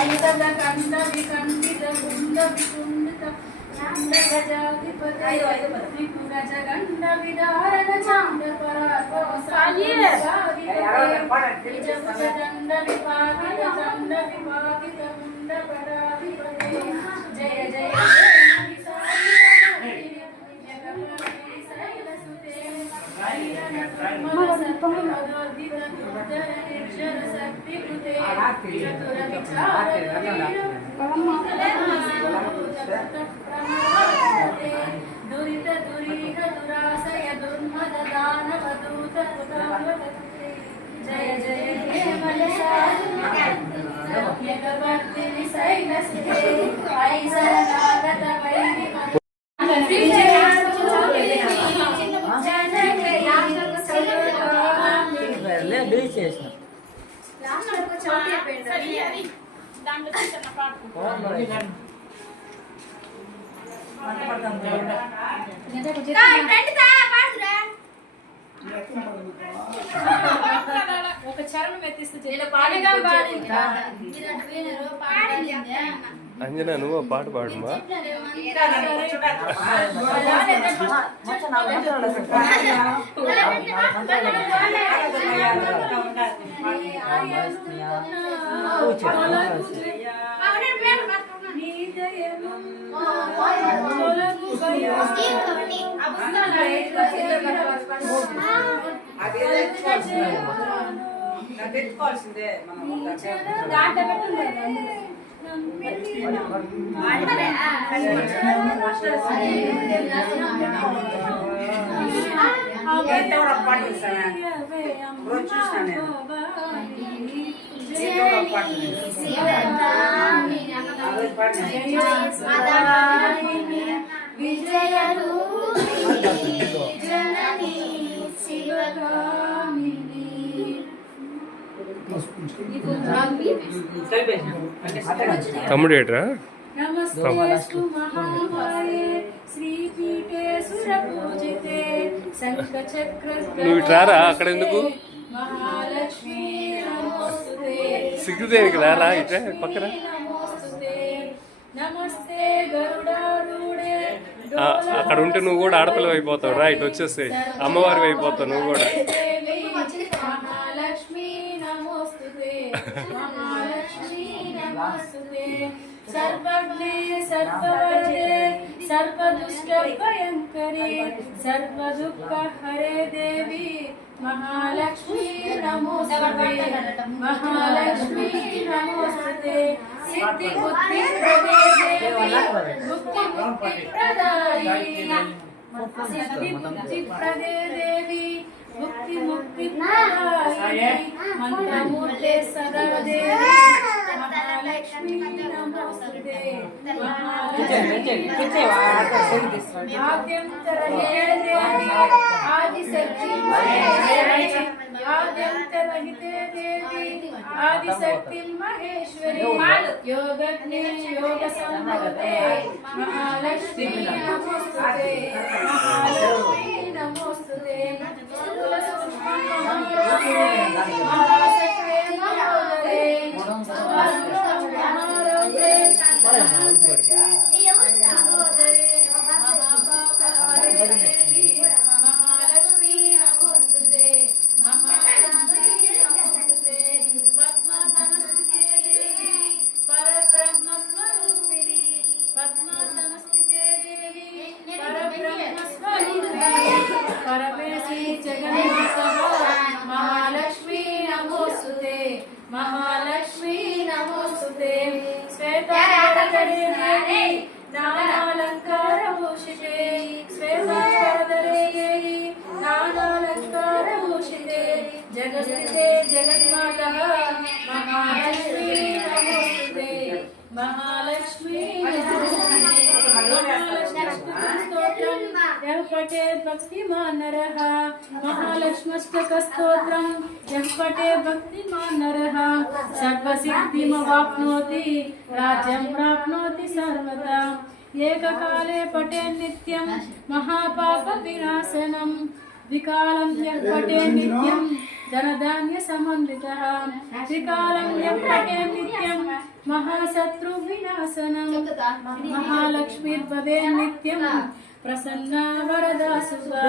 ఐదల కండ వికండిత గుండ వికుండిత చాండ గజాధిపతే త్రిపుర జగండ విదారణ చాండ పరాత్పవసాధిపతే నిజభుజ దండ విపాకిత చండ విపాకిత గుండ పరాధిపతే జయ జయ दुरित दुरीह दुरासय दुर्मद दानव दूत जय जय हे मलसावर्तिनि शैलसुते ऐसरनागत वैरि ఒక చరణం ఎత్తిస్తే అంజనా నువ్వు పాట పాడమా విజయ జననీ శివగామిని తమ్ముడు ఏట్రా నమస్తేస్తు మహామాయే శ్రీపీఠే సురపూజితే శంఖచక్ర నువ్వు ఇట్రారా అక్కడ ఎందుకు మహాలక్ష్మీ నమోస్తుతే సిగ్గుదేనికి రారా ఇట్రా పక్కన నమోస్తుతే నమస్తే గరుడారూఢే అక్కడ ఉంటే నువ్వు కూడా ఆడపిల్లవి అయిపోతావు రా ఇటు వచ్చేస్తే అమ్మవారి అయిపోతావు నువ్వు కూడా మహాలక్ష్మీ నమోస్తుతే మహాలక్ష్మీ నమోస్తుతే सर्वज्ञे सर्ववरदे सर्वदुष्टभयङ्करे सर्वदुःखहरे देवी महालक्ष्मी नमोस्तुते महालक्ष्मी नमोस्तुते सिद्धि बुद्धि प्रदे देवी मुक्ति मुक्ति प्रदायिनी सिद्धि बुद्धि प्रदे देवी मुक्ति मुक्ति प्रदायिनी मंत्रमूर्ते सदा देवी महालक्ष्मी नमोस्तुते महालक्ष्मी आद्यंतरहिते देवी आदिशक्ति आद्यंतरहिते देवी आदिशक्ति महेश्वरी योगज्ञे योग संभूते महालक्ष्मी नमोस्तुते महालक्ष्मी नमोस्तुते परमेशी जगन्माता महालक्ष्मी नमोस्तुते महालक्ष्मी नमोस्तुते श्वेतांबरे देवी नानालंकारभूषिते श्वेतांबरे देवी नानालंकारभूषिते जगस्थिते जगन्माता महालक्ष्मी नमोस्तुते महालक्ष्मी यः पठेत् भक्तिमान् नरः महालक्ष्म्यष्टकस्तोत्रं यः पठेत् भक्तिमान् नरः सर्वसिद्धिमवाप्नोति राज्यं प्राप्नोति सर्वदा एककाले पठेत् नित्यं महापापविनाशनं विकालं यः पठेत् नित्यं ధనధాన్య సమన్వితః త్రికాలం యః పఠేత్ నిత్యం మహాశత్రు వినాశనం మహాలక్ష్మీర్భవేత్ నిత్యం ప్రసన్నా వరదా సుగా